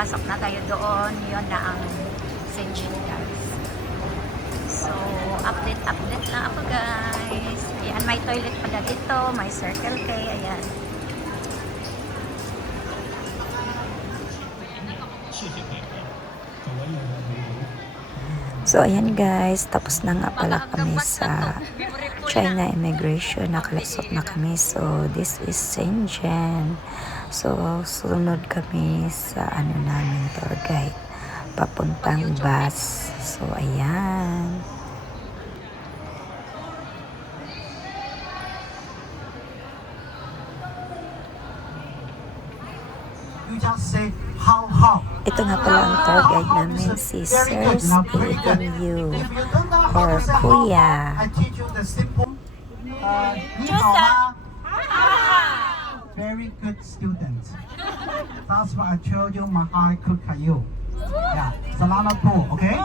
papasok na tayo doon. Yun na ang Shenzhen, guys. So, update na ako, guys. Ayan, may toilet pala dito. May Circle K. Ayan. So, ayan guys, tapos na nga pala kami sa China Immigration. Nakalusot na kami. So, this is Shenzhen. So, sunod kami sa namin tour guide. Papuntang bus. So, ayan. Ito nga pala ang tour guide namin, si Sirs AMU or Kuya. Very good student. That's what I told you, Mahal Kukayo. Yeah, salamat po, okay?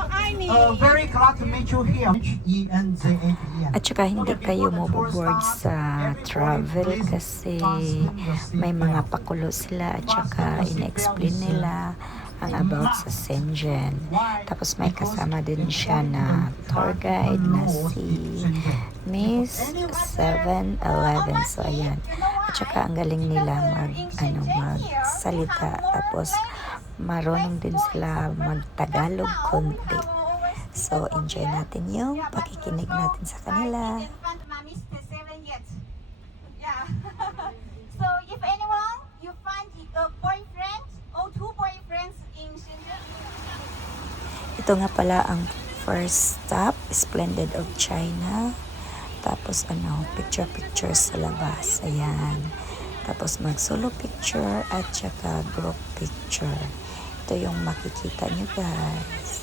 Very glad to meet you here. ENZAPN. At saka hindi kayo maboboard sa travel kasi may mga pakulo sila at saka ina-explain nila ang about sa Shenzhen. Tapos may kasama din siya na tour guide na si Miss 711. So ayan. At saka ang galing nila magsalita. Tapos marunong din sila mag-Tagalog konti. So enjoy natin yung pakikinig natin sa kanila. So if anyone you find a boyfriend or two boyfriends in Shenzhen. Ito nga pala ang first stop, Splendid of China. Tapos picture sa labas. Ayan. Tapos mag-solo picture at saka group picture. Ito yung makikita nyo guys.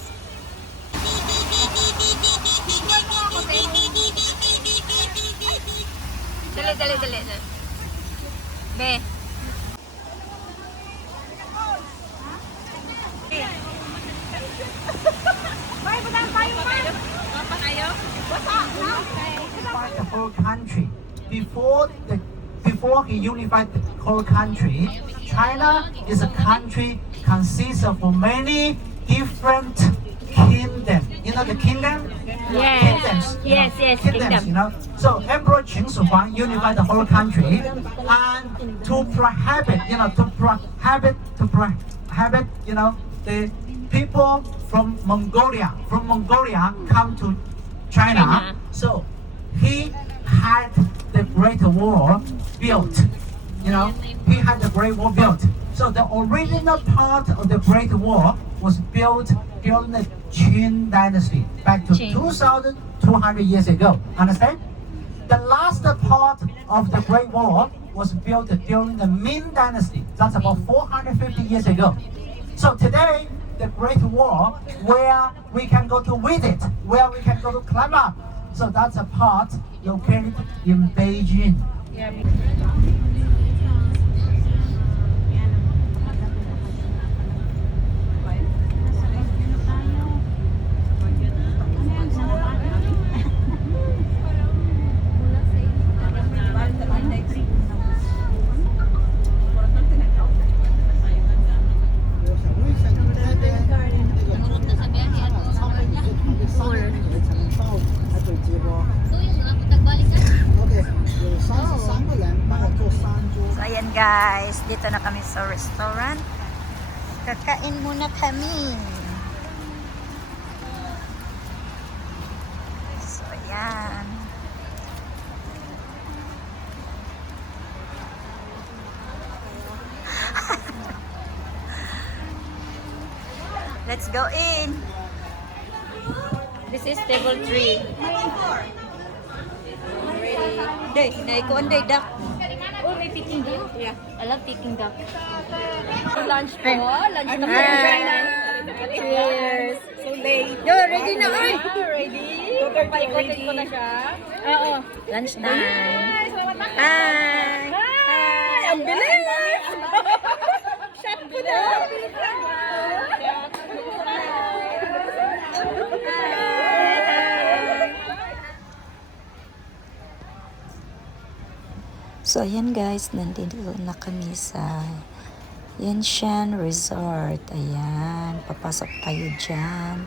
Dali. Be. The whole country. Before he unified the whole country, China is a country consists of many different kingdoms. You know the kingdom? Yes. Kingdoms. Yes, Kingdoms, you know. So Emperor Qin Shi Huang unified the whole country, and to prohibit, the people from Mongolia come to China. So he had the Great Wall built. He had the Great Wall built. So the original part of the Great Wall was built during the Qin Dynasty, back to 2,200 years ago. Understand? The last part of the Great Wall was built during the Ming Dynasty. That's about 450 years ago. So today, the Great Wall, where we can go to visit, where we can go to climb up. So that's a part located in Beijing. So ayan guys, dito na kami sa restaurant. Kakain muna kami. So ayan. Let's go in. This is table 3. Day, naikuan day dak. Oh, may Peking duck. Yeah, I love Peking duck. Lunch po. Lunch na po. Cheers. So late. Yo, ready na ay. Ready? Paikotin ko na siya. Oo. Lunch time. Hi! Hi. Ang bilis! Shot ko na! So ayan guys, nandito na kami sa Yanshan Resort. Ayan, papasok tayo dyan.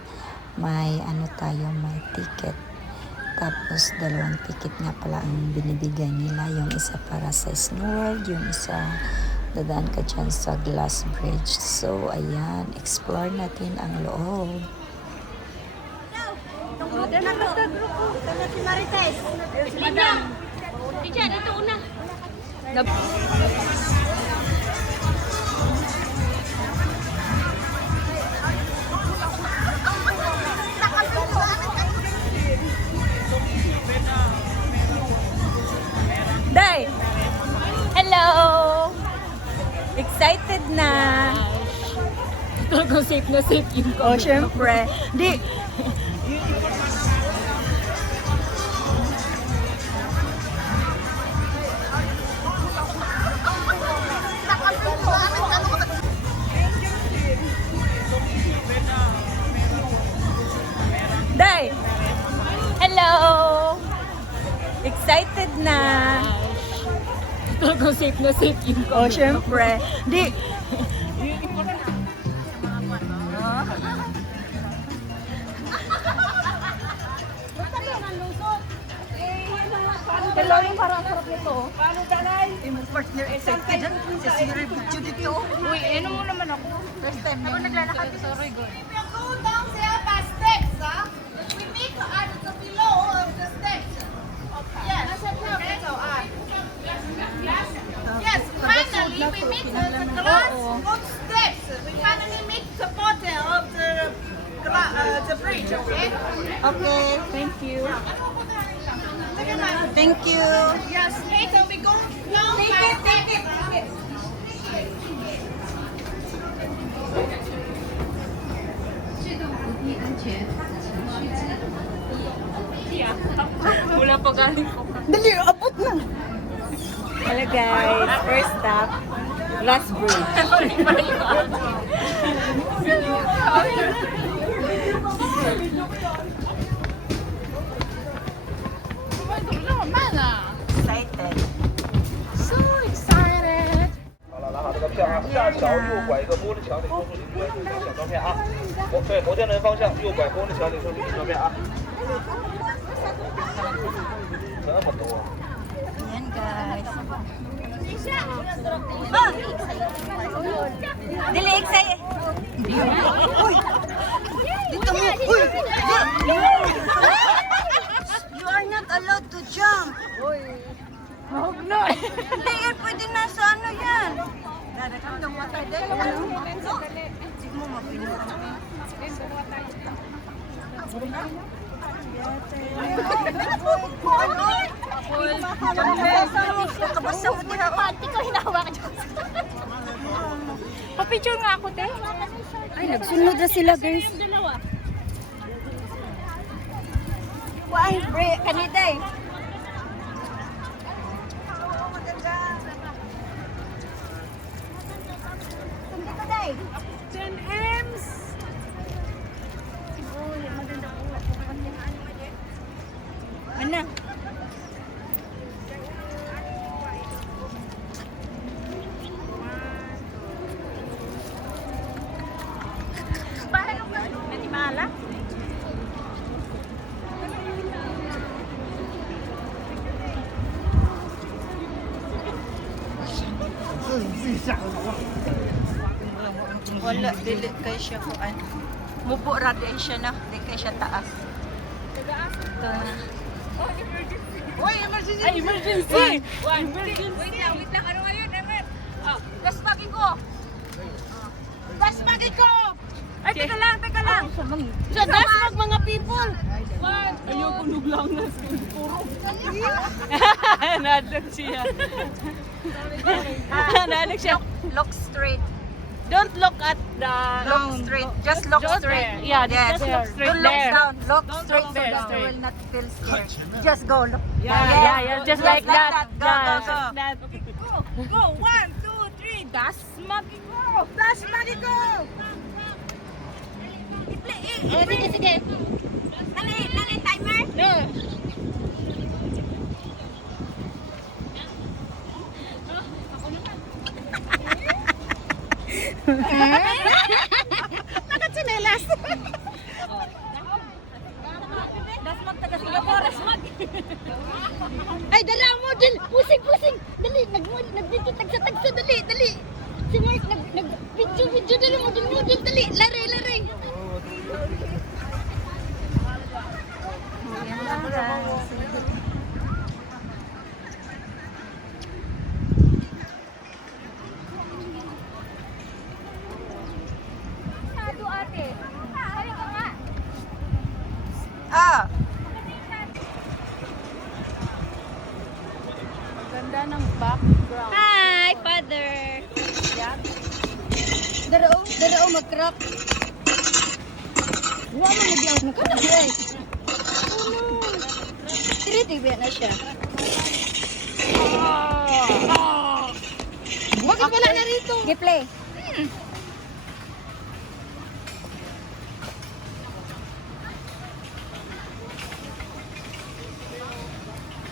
May ano tayo, may ticket. Tapos, 2 ticket nga pala ang binibigay nila. Yung isa para sa SeaWorld, yung isa dadaan ka dyan sa Glass Bridge. So, ayan, explore natin ang loob. Order na to. Ito na si Marites. Si Madam. Diyan, ito una. Day! Hello! Excited na! Talagang safe na safe yung Oh, syempre. Di, Day! Hello! Excited na! Talagang safe na safe yung Oh, syempre. Di, Hello, yung parang sarap nito. paano dalay? Imong partner excited dyan. Sa Siri Video dito. Uy, ano mo naman ako? First time Ako naglalakad. Sorry, God. If you go down there by steps, we meet at the below of the steps. Yes. Okay. So, yes, finally we meet the glass of steps. We finally meet the bottom of the bridge. Okay. Okay, thank you. Thank you. Yes. Later we go down by steps. Wala pa galing ko. Dali, abot na. Hello guys, first stop, Glass Bridge. Excited. So excited! 好了，拿好这个票啊，下桥右拐一个玻璃墙里，抽出您专属的小照片啊。对，摩天轮方向右拐玻璃墙里抽出您照片啊。这么多。 Ayan guys. Dili, excited. Uy! Dito mo! Uy! You are not allowed to jump. Huwag na! Hindi yan, pwede na sa ano yan. Dadakang ng water din. Sige mo, mapinot. Kabasa mo din ako. Pati ko hinahawakan dyan. Pa-picture nga ako, te. Ay, nagsunod na sila guys. Yung dalawa. Why? Kanita eh. Dito day. 10Ms! Ano? Hindi maala? Wala, dili kay siya ko an. Mubo ra din siya na, di kay siya taas. Ay, emergency! Emergency! Wait lang. Ano ngayon, Emer? Gas bagay ko! Gas bagay ko! Ay, teka lang. Sa gas mga people! Ayoko nuglang na puro. Nadlag siya. Nadlag siya. Look straight. Don't look at the... Look straight. Just look Just straight. there. Yeah, Yes. just look straight Don't look there. down. Look Don't straight look so there, that you straight. will not feel scared. Just go. Look. Yeah, just like that. Go, go, go. That. Go, 1, 2, 3. Das magi ko! Das magi ko! Sige. Nani timer? No. Lari, lari. Sado ate. Sali ka nga. Ah! Ganda ng background. Hi, father. Darao mag-crack. Wa man naglaw na kada boy. Tiri na siya. Bakit wala na rito? Gi-play.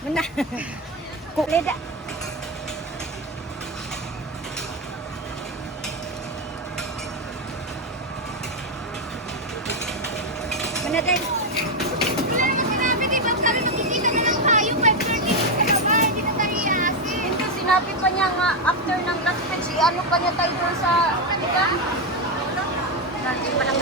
Mana? Leda. Mana day? Wala naman sinabi, di ba? Sabi magkikita na ng hayop, 5:30 sa baba, hindi na tayo iasin. Hindi, sinabi pa niya nga, after ng last pitch, ano pa niya tayo doon sa, di ba? Dati pa lang.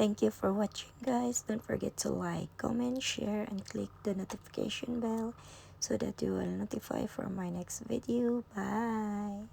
Thank you for watching, guys. Don't forget to like, comment, share, and click the notification bell so that you will notify for my next video. Bye.